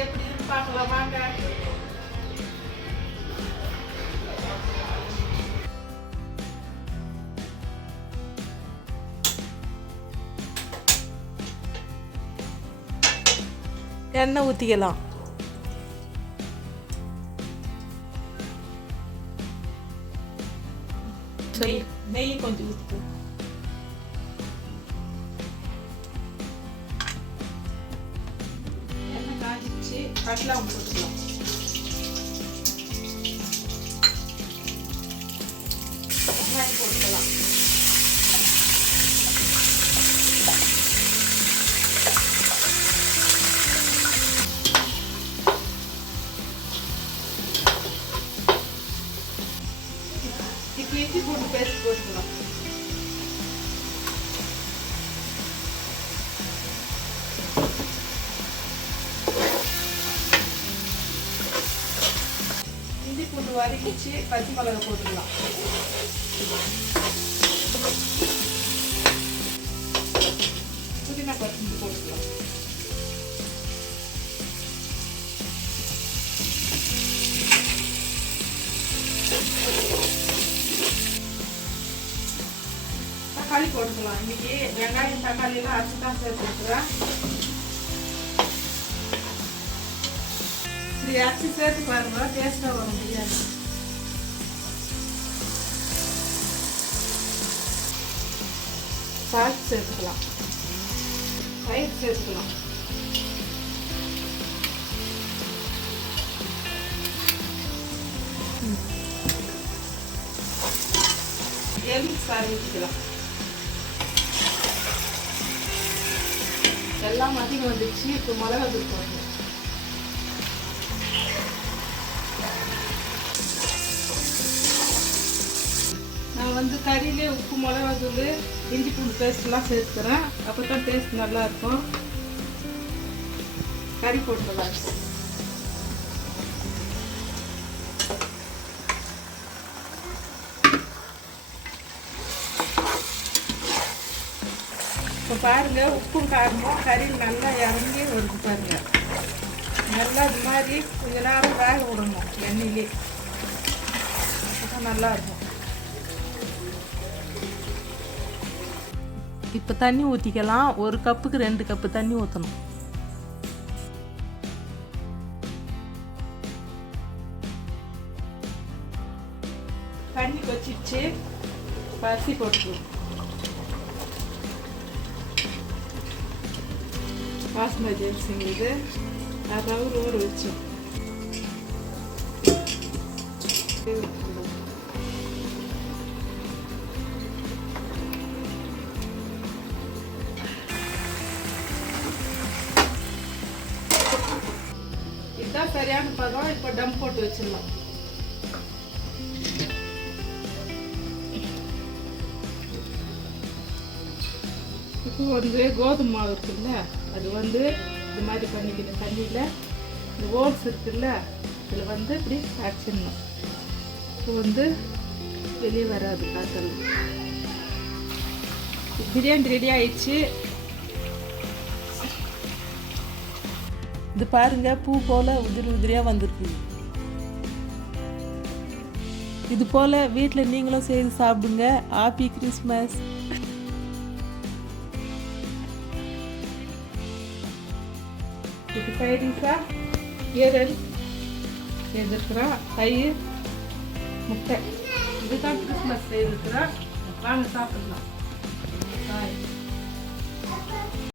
எப்படின்னு பார்க்கலாம் வாங்க எண்ணெய் ஊற்றிக்கலாம் நெய் நெய் கொஞ்சம் ஊற்றிக்கலாம் காஞ்சிச்சு கடலாம் போட்டுக்கலாம் வெங்காயம் போட்டுக்கலாம் இப்போ இஞ்சி பூண்டு பேஸ்ட் போட்டுக்கலாம் பூண்டு வதக்கிச்சு பச்சை மிளகா போட்டுக்கலாம். புதினா கொத்தமல்லி போட்டுக்கலாம். தக்காளி போட்டுக்கலாம். இன்னைக்கு வெங்காயம் தக்காளி எல்லாம் அரைச்சி தான் சேர்த்துருக்குறேன் இப்படி அரைச்சி சேர்த்து பாருங்க டேஸ்ட்டாக வரும் பிரியாணி சால்ட் சேர்த்துக்கலாம். தயிர் சேர்த்துக்கலாம். எலும்பு சாறு ஊற்றிக்கலாம் எல்லாம் அதிகம் வந்துச்சு இப்போ மிளகா தூள் வந்து கறியிலே உப்பு மிளகா இஞ்சி பூண்டு பேஸ்ட்லாம் சேர்த்துக்கிறேன். அப்போ தான் டேஸ்ட் நல்லா இருக்கும். கறி போட்டுக்கலாம் இப்போ பாருங்கள் உப்பும் காரமும் கறி நல்லா இறங்கி வருது பாருங்கள் நல்லா இது மாதிரி கொஞ்ச நேரம் வேக விடணும் எண்ணெயிலே. அப்போ நல்லாயிருக்கும் இப்போ தண்ணி ஊற்றிக்கலாம் ஒரு கப்புக்கு ரெண்டு கப்பு தண்ணி ஊற்றணும் தண்ணி கொச்சிடுச்சு பசி போட்டுருவோம் பாஸ்மதி அரிசிங்கிறது அதாவது ஊற வச்சோம். இதுதான் சரியான பதம் இப்போ டம் போட்டு வச்சிடலாம். இப்போ வந்து கோதுமை மாவு இருக்குல்ல அது வந்து இது மாதிரி பண்ணிக்கணும் தண்ணியில் இந்த ஓட்ஸ் இருக்குல்ல இதில் வந்து இப்படி அரைச்சிடணும் இப்போ வந்து வெளியே வராது காத்தல் பிரியாணி ரெடி ஆயிடுச்சு. இது பாருங்கள் பூ போல் உதிரி உதிரியாக வந்திருக்கு. இது போல் வீட்டில் நீங்களும் செய்து சாப்பிடுங்க. ஹாப்பி கிறிஸ்மஸ் இது சைடிஷா ஏரல் செய்திருக்கிறோம் தயிர் முட்டை. இதுதான் கிறிஸ்மஸ் செய்திருக்கிறோம் வாங்க சாப்பிடலாம். பாய்